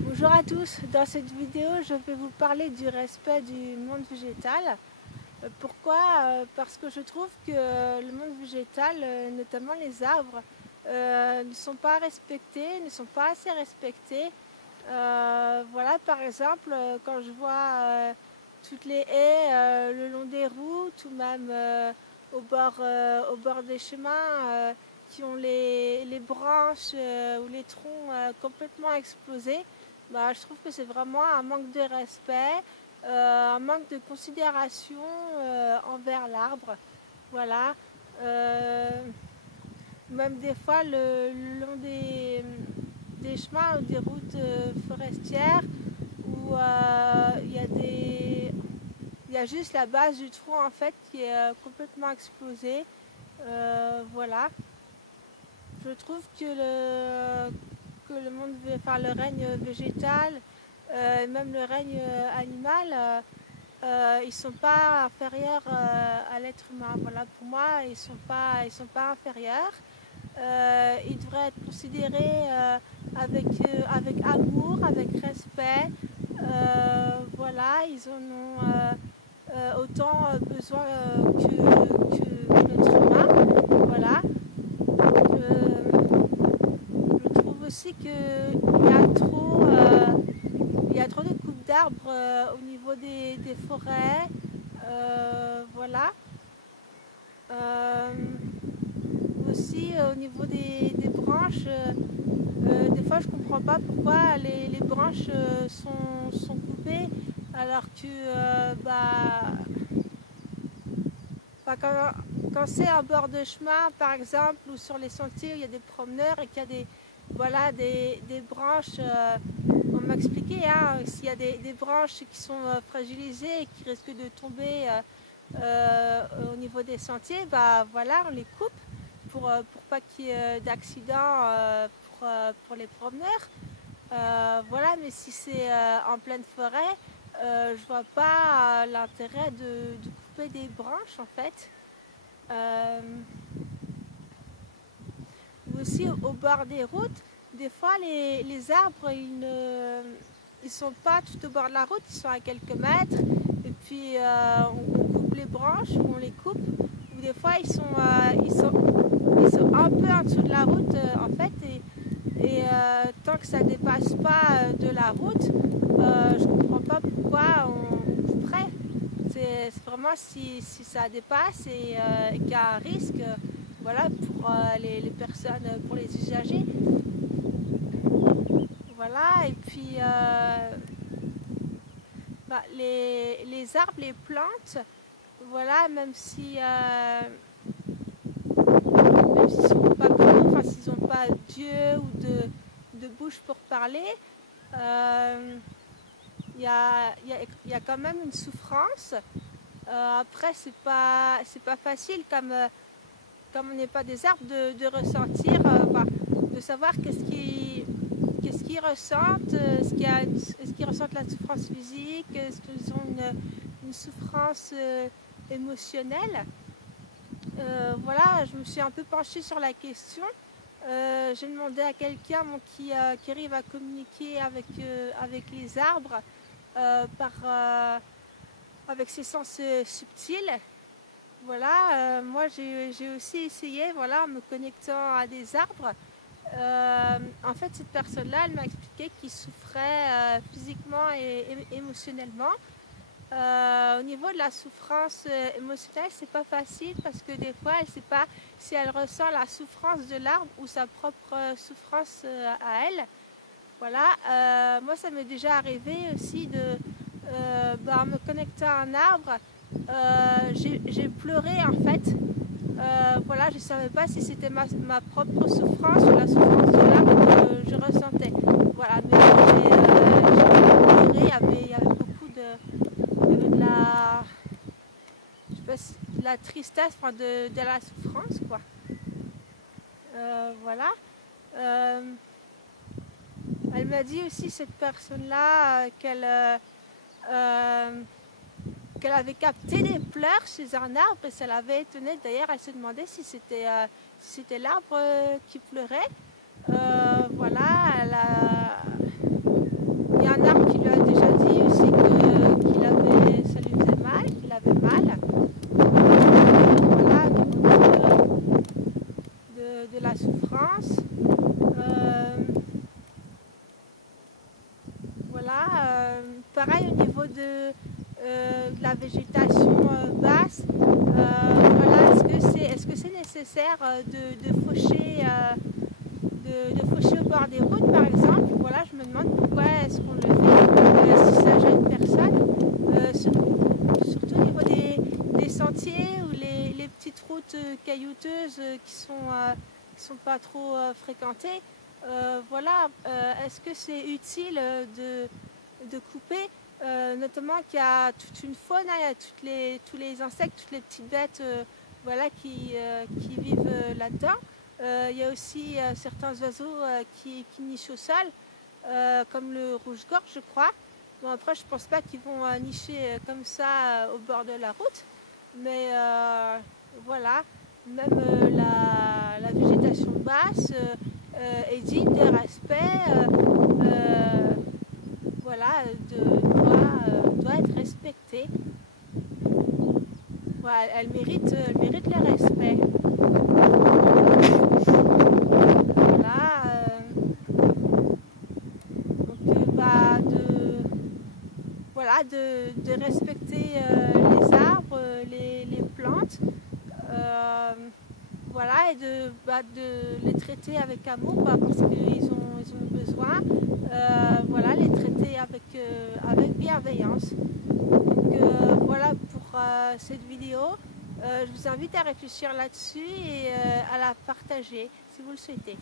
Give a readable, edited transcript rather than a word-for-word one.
Bonjour à tous, dans cette vidéo je vais vous parler du respect du monde végétal. Pourquoi? Parce que je trouve que le monde végétal, notamment les arbres, ne sont pas respectés, ne sont pas assez respectés. Voilà, par exemple, quand je vois toutes les haies le long des routes ou même au bord des chemins qui ont les branches ou les troncs complètement explosés, bah, je trouve que c'est vraiment un manque de respect, un manque de considération envers l'arbre. Voilà. Même des fois le long des chemins ou des routes forestières où il y a juste la base du tronc en fait qui est complètement explosée. Voilà. Je trouve que le monde, enfin le règne végétal, même le règne animal, ils sont pas inférieurs à l'être humain. Voilà, pour moi, ils sont pas inférieurs. Ils devraient être considérés avec amour, avec respect. Voilà, ils en ont autant besoin que l'être humain. Voilà. Je trouve aussi il y a trop de coupes d'arbres au niveau des forêts. Voilà. Aussi au niveau des branches, des fois je comprends pas pourquoi les branches sont coupées alors que quand c'est en bord de chemin par exemple ou sur les sentiers où il y a des promeneurs et qu'il y a des branches, on m'a expliqué s'il y a des branches qui sont fragilisées et qui risquent de tomber au niveau des sentiers, bah voilà, on les coupe pour pas qu'il y ait d'accidents pour les promeneurs. Voilà, mais si c'est en pleine forêt, je vois pas l'intérêt de couper des branches en fait. Aussi au bord des routes, des fois les arbres ils sont pas tout au bord de la route, ils sont à quelques mètres et puis on coupe les branches ou on les coupe, ou des fois ils sont un peu en dessous de la route en fait, et tant que ça dépasse pas de la route, je comprends pas pourquoi on couperait. C'est vraiment si ça dépasse et qu'il y a un risque, voilà, pour les personnes, pour les usagers. Voilà, et puis les arbres, les plantes, voilà, même s'ils sont pas connus, enfin s'ils n'ont pas d'yeux ou de bouche pour parler, il y a quand même une souffrance. Après, c'est pas facile comme on n'est pas des arbres de ressentir, de savoir qu'est-ce qu'ils ressentent, est-ce qu'ils ressentent la souffrance physique, est-ce qu'ils ont une souffrance émotionnelle. Voilà, je me suis un peu penchée sur la question. J'ai demandé à quelqu'un qui arrive à communiquer avec les arbres avec ses sens subtils. Voilà, moi j'ai aussi essayé, voilà, en me connectant à des arbres. En fait, cette personne-là, elle m'a expliqué qu'il souffrait physiquement et émotionnellement. Au niveau de la souffrance émotionnelle, c'est pas facile parce que des fois, elle ne sait pas si elle ressent la souffrance de l'arbre ou sa propre souffrance à elle. Voilà, moi ça m'est déjà arrivé aussi en me connectant à un arbre, j'ai pleuré en fait. Voilà, je ne savais pas si c'était ma propre souffrance ou la souffrance de l'arbre que je ressentais. Voilà, mais j'ai pleuré, il y avait beaucoup il y avait de la tristesse, enfin de la souffrance, quoi. Voilà. Elle m'a dit aussi, cette personne-là, qu'elle avait capté des pleurs chez un arbre et ça l'avait étonnée. D'ailleurs, elle se demandait si c'était l'arbre qui pleurait. Voilà, de la végétation basse. Voilà, est-ce que c'est nécessaire de faucher au bord des routes par exemple? Voilà, je me demande pourquoi est-ce qu'on le fait, si ça gêne personne, surtout au niveau des sentiers ou les petites routes caillouteuses qui sont pas trop fréquentées. Voilà, est-ce que c'est utile de couper, notamment qu'il y a toute une faune, hein, il y a tous les insectes, toutes les petites bêtes voilà, qui vivent là-dedans. Il y a aussi certains oiseaux qui nichent au sol, comme le rouge-gorge, je crois. Bon, après, je ne pense pas qu'ils vont nicher comme ça au bord de la route, mais voilà, même la végétation basse est digne de respect, voilà, doit être respectée. Voilà, elle mérite le respect. Voilà, de respecter les arbres, les plantes, voilà, et de les traiter avec amour parce qu'ils ont besoin, voilà, les traiter avec bienveillance. Donc voilà pour cette vidéo. Je vous invite à réfléchir là-dessus et à la partager si vous le souhaitez.